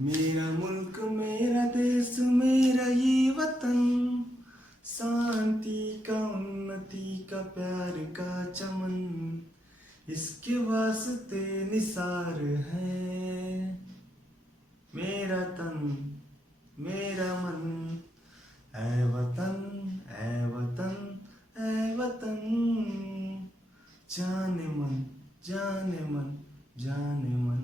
मेरा मुल्क मेरा देश मेरा ये वतन, शांति का उन्नति का प्यार का चमन, इसके वास्ते निसार है। मेरा तन मेरा मन, ऐ वतन ऐ वतन ऐ वतन, जाने मन जाने मन जाने मन।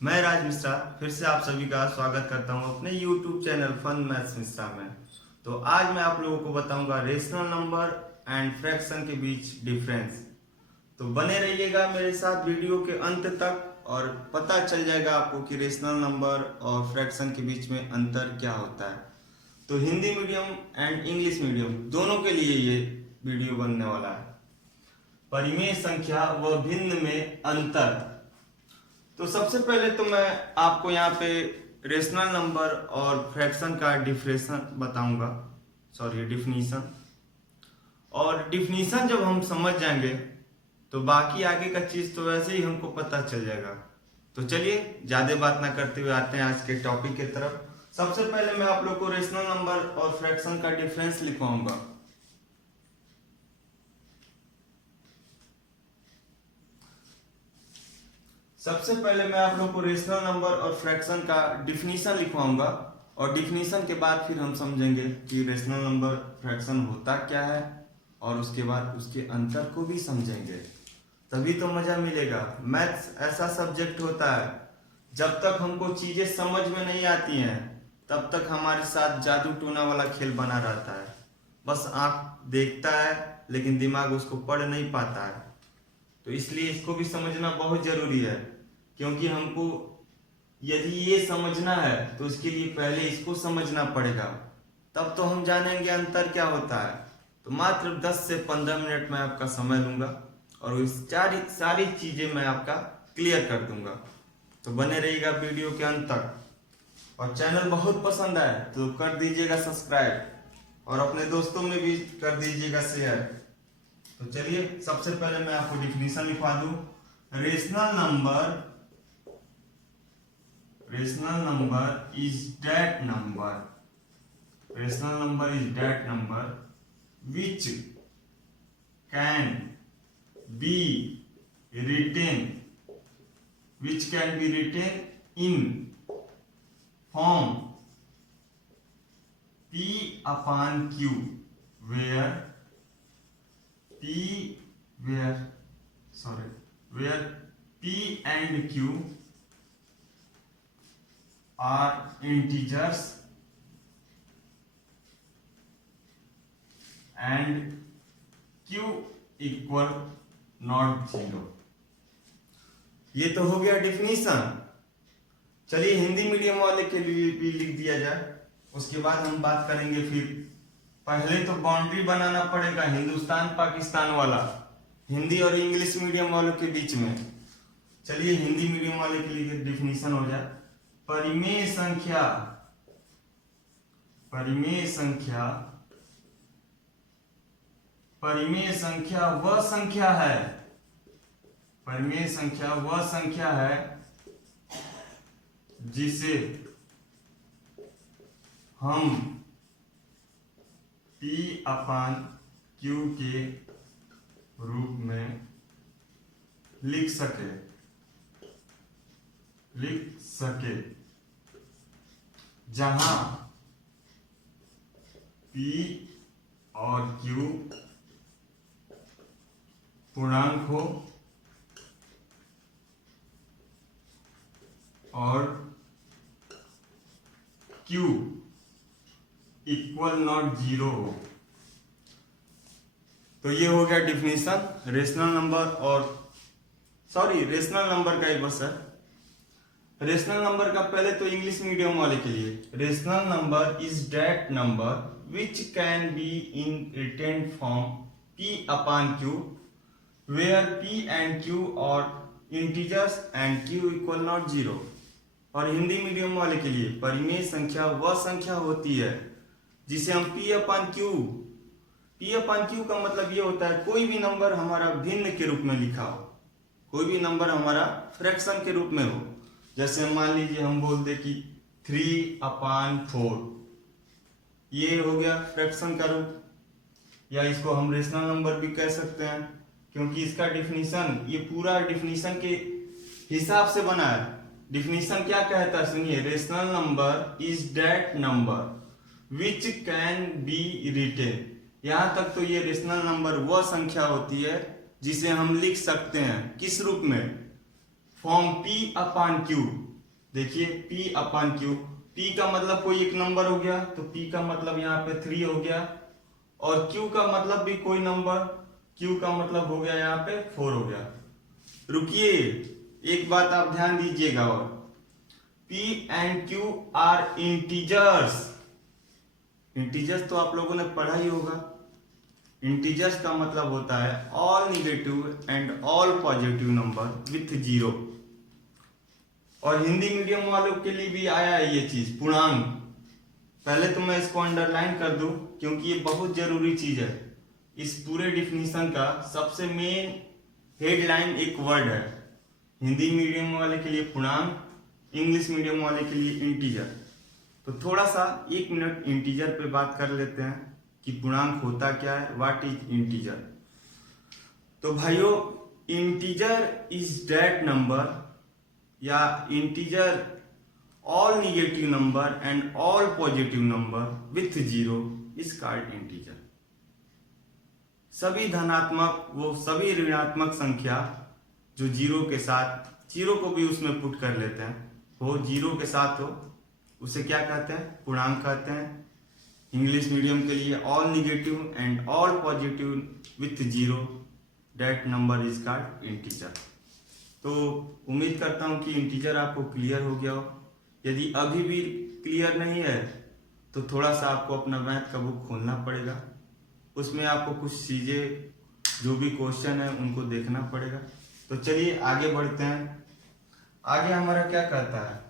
मैं राज मिश्रा फिर से आप सभी का स्वागत करता हूं अपने YouTube channel fun maths Mishra में। तो आज मैं आप लोगों को बताऊंगा रेशनल नंबर एंड फ्रैक्शन के बीच डिफरेंस। तो बने रहिएगा मेरे साथ वीडियो के अंत तक और पता चल जाएगा आपको कि रेशनल नंबर और फ्रैक्शन के बीच में अंतर क्या होता है। तो Hindi medium and English medium दोनों के लिए ये वीडियो बनने वाला है। परिमेय संख्या व भिन्न में अंतर। तो सबसे पहले तो मैं आपको यहाँ पे रेशनल नंबर और फ्रैक्शन का डिफिनीशन। और डिफिनीशन जब हम समझ जाएंगे तो बाकी आगे का चीज तो वैसे ही हमको पता चल जाएगा। तो चलिए ज्यादा बात ना करते हुए आते हैं आज के टॉपिक की तरफ। सबसे पहले मैं आप लोग को रेशनल नंबर और फ्रैक्शन का डिफरेंस लिखवाऊंगा। सबसे पहले मैं आप लोग को रेशनल नंबर और फ्रैक्शन का डिफिनीशन लिखवाऊंगा और डिफिनीशन के बाद फिर हम समझेंगे कि रेशनल नंबर फ्रैक्शन होता क्या है और उसके बाद उसके अंतर को भी समझेंगे, तभी तो मजा मिलेगा। मैथ्स ऐसा सब्जेक्ट होता है जब तक हमको चीजें समझ में नहीं आती हैं तब तक हमारे साथ जादू टोना वाला खेल बना रहता है। बस आंख देखता है लेकिन दिमाग उसको पढ़ नहीं पाता है। तो इसलिए इसको भी समझना बहुत जरूरी है, क्योंकि हमको यदि ये समझना है तो इसके लिए पहले इसको समझना पड़ेगा, तब तो हम जानेंगे अंतर क्या होता है। तो मात्र 10 से 15 मिनट में आपका समय लूंगा और इस सारी चीजें मैं आपका क्लियर कर दूंगा। तो बने रहिएगा वीडियो के अंत तक। और चैनल बहुत पसंद आए तो कर दीजिएगा सब्सक्राइब और अपने दोस्तों में भी कर दीजिएगा शेयर। तो चलिए सबसे पहले मैं आपको डिफिनीशन लिखवा दूं। Rational number is that number which can be written in form p upon q where p and q are integers and q equal not 0। ये तो हो गया डिफिनीशन। चलिए हिंदी मीडियम वाले के लिए भी लिख दिया जाए, उसके बाद हम बात करेंगे। फिर पहले तो बाउंड्री बनाना पड़ेगा हिंदुस्तान पाकिस्तान वाला, हिंदी और इंग्लिश मीडियम वालों के बीच में। चलिए हिंदी मीडियम वाले के लिए डिफिनीशन हो जाए। परिमेय संख्या वह संख्या है जिसे हम P अपान Q के रूप में लिख सके जहां P और Q पूर्णांक हो और Q इक्वल नॉट 0 हो। तो ये हो गया डिफिनीशन रेशनल नंबर का ही बस है। रेशनल नंबर का पहले तो इंग्लिश मीडियम वाले के लिए, rational number is that number which can be in written form p upon q where p and q are integers and q equal not 0। और हिंदी मीडियम वाले के लिए परिमेय संख्या वह संख्या होती है जिसे हम p अपन q का मतलब ये होता है कोई भी नंबर हमारा भिन्न के रूप में लिखा हो, कोई भी नंबर हमारा फ्रैक्शन के रूप में हो। जैसे मान लीजिए हम बोल दे कि 3/4, ये हो गया फ्रैक्शन का रूप, या इसको हम रेशनल नंबर भी कह सकते हैं, क्योंकि इसका डिफिनीशन, ये पूरा डिफिनीशन के हिसाब से बना है। डिफिनीशन क्या कहता है सुनिए, rational number is that number which can be written. यहां तक तो ये रेशनल नंबर वह संख्या होती है जिसे हम लिख सकते हैं किस रूप में, फॉर्म P/Q। देखिए P/Q, P का मतलब कोई एक नंबर हो गया, तो P का मतलब यहाँ पे 3 हो गया, और Q का मतलब भी कोई नंबर, Q का मतलब हो गया यहाँ पे 4 हो गया। रुकिए, एक बात आप ध्यान दीजिएगा, और P and Q are integers. Integers तो आप लोगों ने पढ़ा ही होगा। इंटीजर्स का मतलब होता है all negative and all positive number with zero. और हिंदी मीडियम वालों के लिए भी आया है ये चीज, पूर्णांक। पहले तो मैं इसको अंडरलाइन कर दूं, क्योंकि ये बहुत जरूरी चीज है। इस पूरे डिफिनीशन का सबसे मेन हेडलाइन एक वर्ड है। हिंदी मीडियम वाले के लिए पूर्णांक, इंग्लिश मीडियम वाले के लिए इंटीजर। तो थोड़ा सा 1 मिनट इंटीजर पे बात कर लेते हैं कि पूर्णांक होता क्या है, व्हाट इज इंटीजर। तो भाइयों, इंटीजर इज दैट नंबर, या integer all negative number and all positive number with zero is called integer. सभी धनात्मक वो सभी ऋणात्मक संख्या जो जीरो के साथ, जीरो को भी उसमें पुट कर लेते हैं, वो जीरो के साथ हो, उसे क्या कहते हैं, पूर्णांक कहते हैं। इंग्लिश मीडियम के लिए all negative and all positive with zero, that number is called integer. तो उम्मीद करता हूं कि इंटीजर आपको क्लियर हो गया हो। यदि अभी भी क्लियर नहीं है तो थोड़ा सा आपको अपना मैथ का बुक खोलना पड़ेगा, उसमें आपको कुछ चीजें, जो भी क्वेश्चन है उनको देखना पड़ेगा। तो चलिए आगे बढ़ते हैं। आगे हमारा क्या कहता है,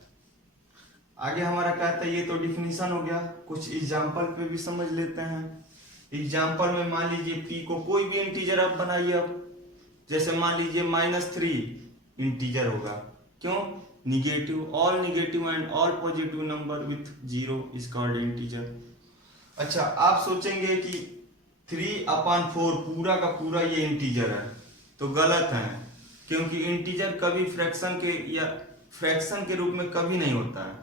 आगे हमारा कहता है, ये तो डिफिनीशन हो गया, कुछ एग्जाम्पल पे भी समझ लेते हैं। एग्जाम्पल में मान लीजिए P को कोई भी इंटीजर आप बनाइए। अब जैसे मान लीजिए -3 इंटीजर होगा, क्यों, negative, all negative and all positive number with zero is called integer. अच्छा, आप सोचेंगे कि 3/4 पूरा का पूरा ये इंटीजर है, तो गलत है, क्योंकि इंटीजर कभी फ्रैक्शन के या फ्रैक्शन के रूप में कभी नहीं होता है।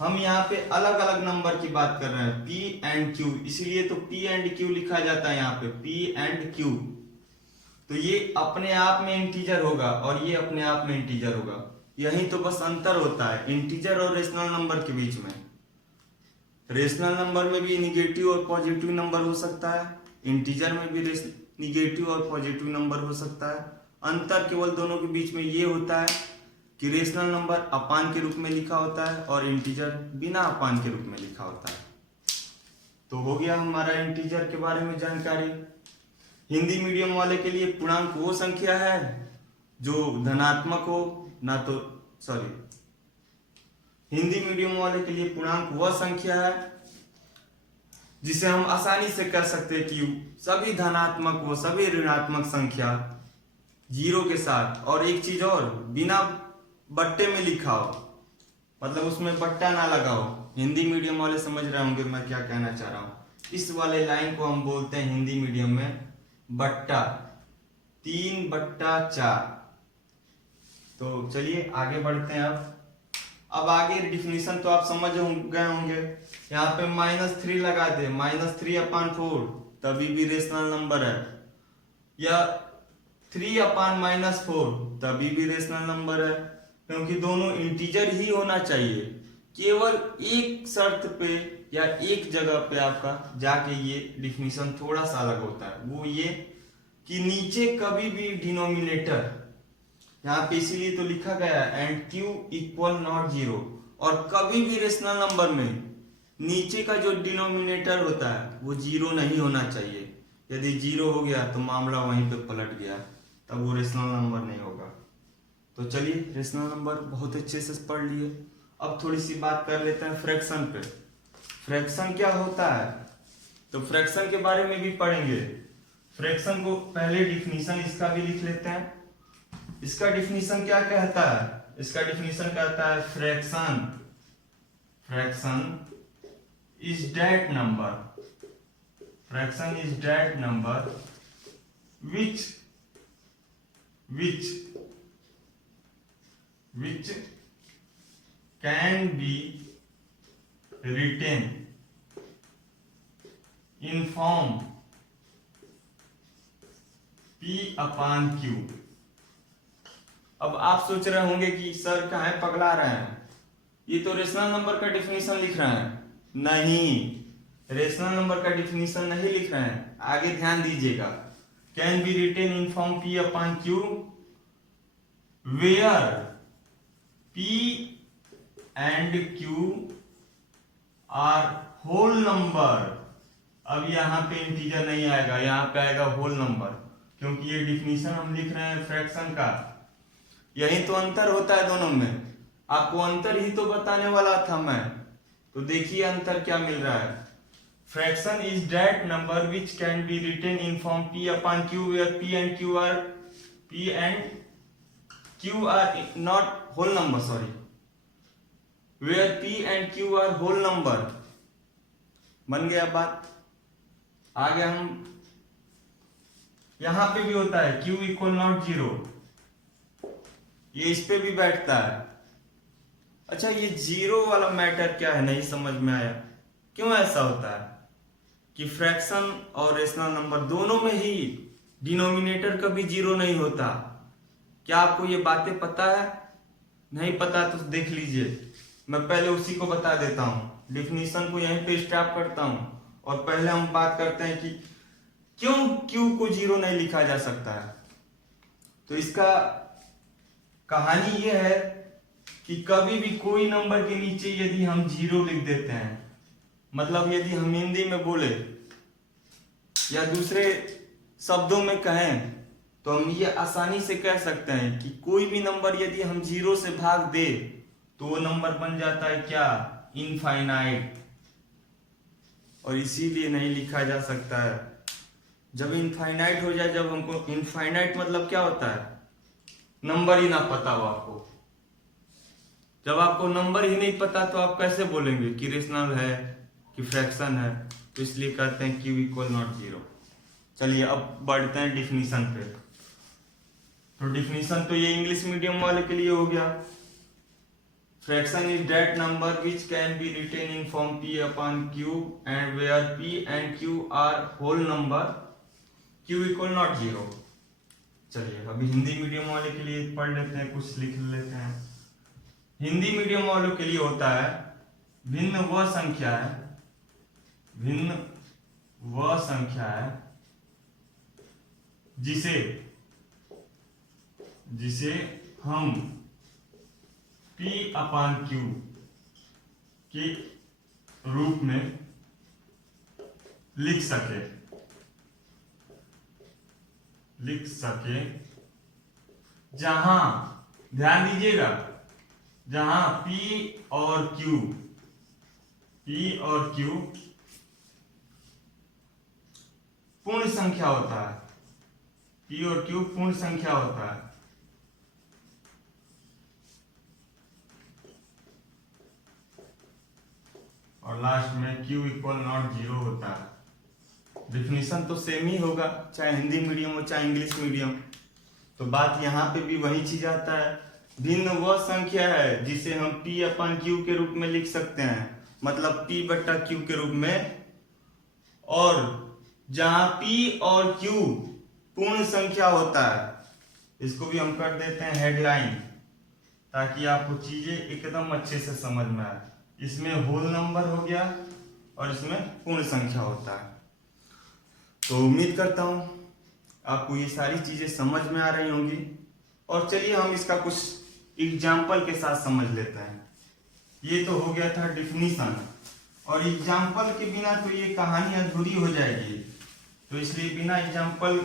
हम यहाँ पे अलग अलग नंबर की बात कर रहे हैं, P and Q, इसीलिए तो P and Q लिखा जाता है यहाँ पे, P and Q। तो ये अपने आप में इंटीजर होगा और ये अपने आप में इंटीजर होगा। यही तो बस अंतर होता है इंटीजर और रेशनल नंबर के बीच में। रेशनल नंबर में भी निगेटिव और पॉजिटिव नंबर हो सकता है, इंटीजर में भी निगेटिव और पॉजिटिव नंबर हो सकता है। अंतर केवल दोनों के बीच में ये होता है कि रेशनल नंबर अपान के रूप में लिखा होता है और इंटीजर बिना अपान के रूप में लिखा होता है। तो हो गया हमारा इंटीजर के बारे में जानकारी। हिंदी मीडियम वाले के लिए पूर्णांक वो संख्या है जो धनात्मक हो, ना तो हिंदी मीडियम वाले के लिए पूर्णांक वह संख्या है जिसे हम आसानी से कह सकते हैं कि सभी धनात्मक वो सभी ऋणात्मक संख्या जीरो के साथ, और एक चीज और, बिना बट्टे में लिखा हो, मतलब उसमें बट्टा ना लगा हो। हिंदी मीडियम वाले समझ रहे होंगे मैं क्या कहना चाह रहा हूं। इस वाले लाइन को हम बोलते हैं हिंदी मीडियम में बट्टा, 3/4। तो चलिए आगे बढ़ते हैं। अब आगे डिफिनीशन तो आप समझ गए होंगे। यहाँ पे -3 लगा दे, -3/4 तभी भी रेशनल नंबर है, या 3/-4 तभी भी रेशनल नंबर है, क्योंकि दोनों इंटीजर ही होना चाहिए। केवल एक शर्त पे या एक जगह पे आपका जाके ये डिफिनीशन थोड़ा सा अलग होता है, वो ये कि नीचे कभी भी डिनोमिनेटर, यहाँ पे इसीलिए तो लिखा गया है एंड Q = not 0, और कभी भी रेशनल नंबर में नीचे का जो डिनोमिनेटर होता है वो 0 नहीं होना चाहिए। यदि 0 हो गया तो मामला वहीं पे पलट गया, तब वो रेशनल नंबर नहीं होगा। तो चलिए रेशनल नंबर बहुत अच्छे से पढ़ लिए। अब थोड़ी सी बात कर लेते हैं फ्रैक्शन पे। फ्रैक्शन क्या होता है, तो फ्रैक्शन के बारे में भी पढ़ेंगे। फ्रैक्शन को पहले डिफिनीशन इसका भी लिख लेते हैं। इसका डिफिनीशन क्या कहता है, इसका डिफिनीशन कहता है fraction is that number which can be written in form P/Q। अब आप सोच रहे होंगे कि सर कहाँ है, पगला रहे हैं, ये तो रेशनल नंबर का डिफिनीशन लिख रहे हैं। नहीं, रेशनल नंबर का डिफिनीशन नहीं लिख रहे हैं, आगे ध्यान दीजिएगा। Can be written in form P/Q where P and Q are whole number. अब यहाँ पे इंटीजर नहीं आएगा, यहाँ पे आएगा होल नंबर, क्योंकि ये डिफिनीशन हम लिख रहे हैं फ्रैक्शन का। यही तो अंतर होता है दोनों में, आपको अंतर ही तो बताने वाला था मैं। तो देखिए अंतर क्या मिल रहा है। Fraction is that number which can be written in form P/Q where P and Q are not whole number, sorry, where P and Q are whole number. बन गया बात। आगे हम यहां पे भी होता है Q इक्वल नॉट 0, ये इस पे भी बैठता है। अच्छा, ये 0 वाला मैटर क्या है, नहीं समझ में आया। क्यों ऐसा होता है कि फ्रैक्शन और रेशनल नंबर दोनों में ही डिनोमिनेटर कभी 0 नहीं होता। क्या आपको ये बातें पता है? नहीं पता तो देख लीजिए, मैं पहले उसी को बता देता हूं। डिफिनीशन को यहीं पे स्टॉप करता हूं और पहले हम बात करते हैं कि क्यों Q को 0 नहीं लिखा जा सकता है। तो इसका कहानी ये है कि कभी भी कोई नंबर के नीचे यदि हम 0 लिख देते हैं, मतलब यदि हम हिंदी में बोले या दूसरे शब्दों में कहें, तो हम ये आसानी से कह सकते हैं कि कोई भी नंबर यदि हम 0 से भाग दे तो वो नंबर बन जाता है क्या, इनफाइनाइट। और इसीलिए नहीं लिखा जा सकता है। जब इनफाइनाइट हो जाए, जब हमको इनफाइनाइट मतलब क्या होता है, नंबर ही ना पता हो आपको। जब आपको नंबर ही नहीं पता तो आप कैसे बोलेंगे कि रेशनल है कि फ्रैक्शन है। तो इसलिए कहते हैं Q इक्वल नॉट 0। चलिए अब बढ़ते हैं डिफिनीशन पे। तो डिफिनीशन तो ये इंग्लिश मीडियम वाले के लिए हो गया। Fraction is that number which can be written in form P/Q and where P and Q are whole number, Q equal not 0। चलिए अभी हिंदी मीडियम वाले के लिए पढ़ लेते हैं, कुछ लिख लेते हैं। हिंदी मीडियम वालों के लिए होता है भिन्न वह संख्या है जिसे हम P/Q के रूप में लिख सके जहां, ध्यान दीजिएगा, जहां P और Q पूर्ण संख्या होता है। P और Q पूर्ण संख्या होता है। और लास्ट में Q इक्वल नॉट 0 होता है। डिफिनीशन तो सेम ही होगा, चाहे हिंदी मीडियम हो चाहे इंग्लिश मीडियम। तो बात यहाँ पे भी वही चीज आता है, भिन्न वह संख्या है जिसे हम P/Q के रूप में लिख सकते हैं, मतलब P/Q के रूप में। और जहां P और Q पूर्ण संख्या होता है, इसको भी हम कर देते हैं हेडलाइन, ताकि आपको चीजें एकदम अच्छे से समझ में आए। इसमें होल नंबर हो गया और इसमें पूर्ण संख्या होता है। तो उम्मीद करता हूं आपको ये सारी चीजें समझ में आ रही होंगी। और चलिए हम इसका कुछ एग्जाम्पल के साथ समझ लेते हैं। ये तो हो गया था डिफिनीशन, और एग्जाम्पल के बिना तो ये कहानी अधूरी हो जाएगी। तो इसलिए बिना एग्जाम्पल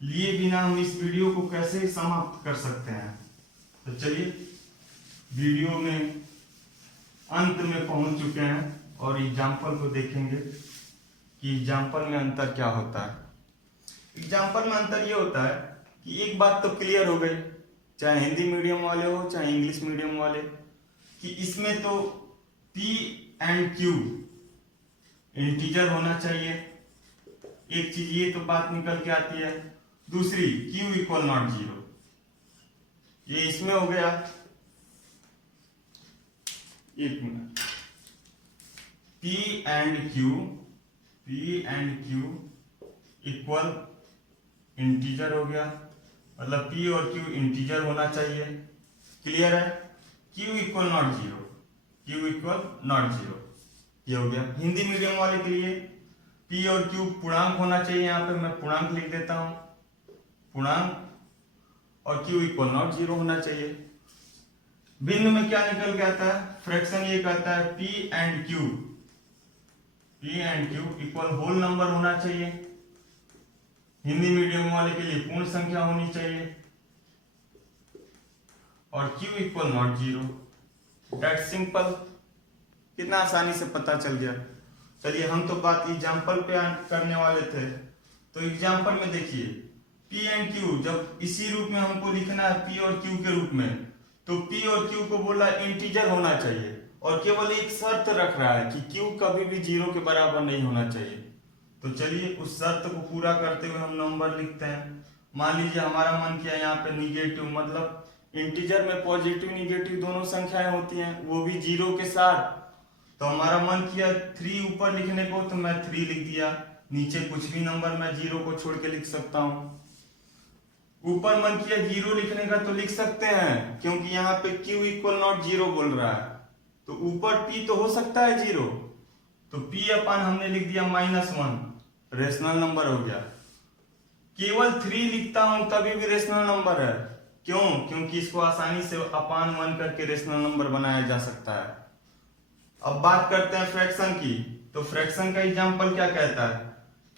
लिए बिना हम इस वीडियो को कैसे समाप्त कर सकते हैं। तो चलिए वीडियो में अंत में पहुंच चुके हैं और एग्जाम्पल को देखेंगे कि एग्जाम्पल में अंतर क्या होता है। एग्जाम्पल में अंतर ये होता है कि एक बात तो क्लियर हो गई, चाहे हिंदी मीडियम वाले हो चाहे इंग्लिश मीडियम वाले, कि इसमें तो P एंड Q इंटीजर होना चाहिए। एक चीज ये तो बात निकल के आती है। दूसरी Q इक्वल नॉट 0, ये इसमें हो गया। एक minute, P and Q equal integer हो गया, मतलब P और Q इंटीजर होना चाहिए। क्लियर है? Q इक्वल नॉट 0, ये हो गया। हिंदी मीडियम वाले के लिए P और Q पूर्णांक होना चाहिए। यहाँ पे मैं पूर्णांक लिख देता हूं, पूर्णांक, और Q इक्वल नॉट 0 होना चाहिए। भिन्न में क्या निकल के आता है? फ्रैक्शन ये कहता है P and Q equal whole number होना चाहिए। हिंदी मीडियम वाले के लिए पूर्ण संख्या होनी चाहिए, और Q equal not 0। That simple. कितना आसानी से पता चल गया। चलिए, हम तो बात एग्जाम्पल पे करने वाले थे, तो एग्जाम्पल में देखिए P एंड Q जब इसी रूप में हमको लिखना है P और Q के रूप में, तो P और Q को बोला इंटीजर होना चाहिए, और केवल एक शर्त रख रहा है कि Q कभी भी 0 के बराबर नहीं होना चाहिए। तो चलिए उस शर्त को पूरा करते हुए हम नंबर लिखते हैं। मान लीजिए हमारा मन किया यहाँ पे निगेटिव, मतलब इंटीजर में पॉजिटिव निगेटिव दोनों संख्याएं होती हैं, वो भी 0 के साथ। तो हमारा मन किया 3 ऊपर लिखने को, तो मैं 3 लिख दिया। नीचे कुछ भी नंबर मैं 0 को छोड़ के लिख सकता हूं। ऊपर मन किया 0 लिखने का, तो लिख सकते हैं, क्योंकि यहाँ पे Q इक्वल नॉट 0 बोल रहा है, तो ऊपर P तो हो सकता है 0, तो P अपन हमने लिख दिया -1, रेशनल नंबर हो गया। केवल 3 लिखता हूं तभी भी रेशनल नंबर है। क्यों? क्योंकि इसको आसानी से अपान 1 करके रेशनल नंबर बनाया जा सकता है। अब बात करते हैं फ्रैक्शन की, तो फ्रैक्शन का एग्जांपल क्या कहता है?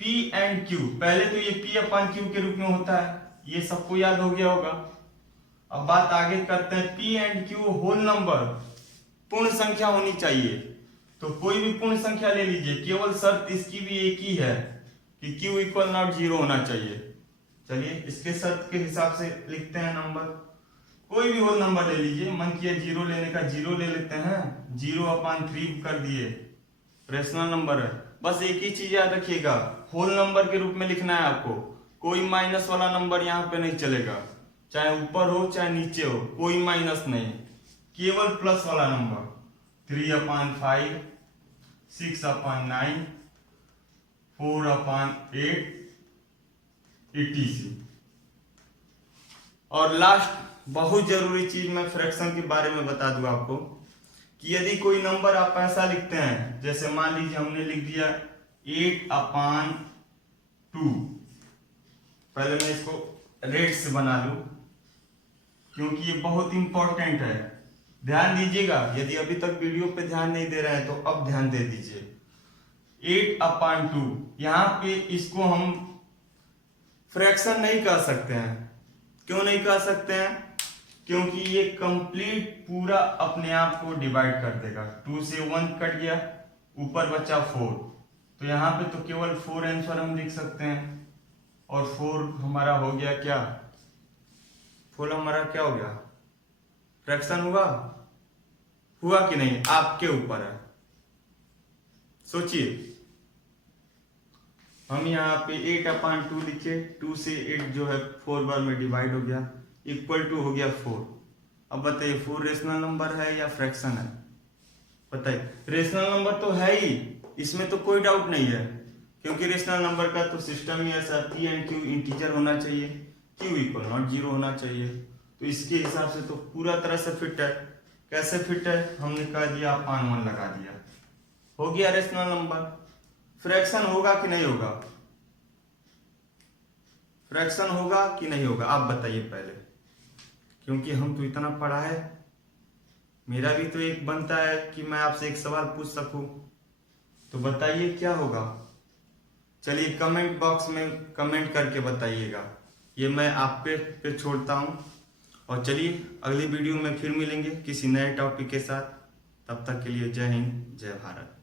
P एंड Q, पहले तो ये P अपान Q के रूप में होता है, ये सबको याद हो गया होगा। अब बात आगे करते हैं, P and Q whole number, पूर्ण संख्या होनी चाहिए। तो कोई भी पूर्ण संख्या ले लीजिए, केवल शर्त इसकी भी एक ही है कि Q इक्वल नॉट 0 होना चाहिए। चलिए इसके शर्त के हिसाब से लिखते हैं नंबर। कोई भी होल नंबर ले लीजिए, मन किया 0 लेने का, 0 ले लेते हैं, 0/3 कर दिए, रेशनल नंबर है। बस एक ही चीज याद रखिएगा, होल नंबर के रूप में लिखना है आपको। कोई माइनस वाला नंबर यहाँ पे नहीं चलेगा, चाहे ऊपर हो चाहे नीचे हो, कोई माइनस नहीं, केवल प्लस वाला नंबर। 3/5, 6/9, 4/8, etc। और लास्ट बहुत जरूरी चीज मैं फ्रैक्शन के बारे में बता दूं आपको, कि यदि कोई नंबर आप ऐसा लिखते हैं, जैसे मान लीजिए हमने लिख दिया 8/2, पहले मैं इसको रेड से बना लूं क्योंकि ये बहुत इंपॉर्टेंट है, ध्यान दीजिएगा। यदि अभी तक वीडियो पे ध्यान नहीं दे रहे हैं तो अब ध्यान दे दीजिए। 8/2, यहां पे इसको हम फ्रैक्शन नहीं कह सकते हैं। क्यों नहीं कह सकते हैं? क्योंकि ये कंप्लीट पूरा अपने आप को डिवाइड कर देगा। 2 से 1 कट गया, ऊपर बचा 4, तो यहाँ पे तो केवल 4 आंसर हम लिख सकते हैं, और 4 हमारा हो गया क्या? 4 हमारा क्या हो गया? फ्रैक्शन हुआ कि नहीं? आपके ऊपर है, सोचिए। हम यहाँ पे 8/2 लिखे, 2 से 8 जो है 4 बार में डिवाइड हो गया, इक्वल टू हो गया 4। अब बताइए 4 रेशनल नंबर है या फ्रैक्शन है? बताइए। रेशनल नंबर तो है ही, इसमें तो कोई डाउट नहीं है, क्योंकि रेशनल नंबर का तो सिस्टम ही ऐसा, P एंड Q इंटीजर होना चाहिए, Q इक्वल नॉट 0 होना चाहिए। तो इसके हिसाब से तो पूरा तरह से फिट है। कैसे फिट है? हमने कह दिया, अपान 1 लगा दिया, हो गया रेशनल नंबर। फ्रैक्शन होगा कि नहीं होगा? फ्रैक्शन होगा कि नहीं होगा? आप बताइए पहले, क्योंकि हम तो इतना पढ़ा है, मेरा भी तो एक बनता है कि मैं आपसे एक सवाल पूछ सकूं। तो बताइए क्या होगा? चलिए कमेंट बॉक्स में कमेंट करके बताइएगा, ये मैं आप पे छोड़ता हूं। और चलिए अगली वीडियो में फिर मिलेंगे किसी नए टॉपिक के साथ। तब तक के लिए जय हिंद, जय भारत।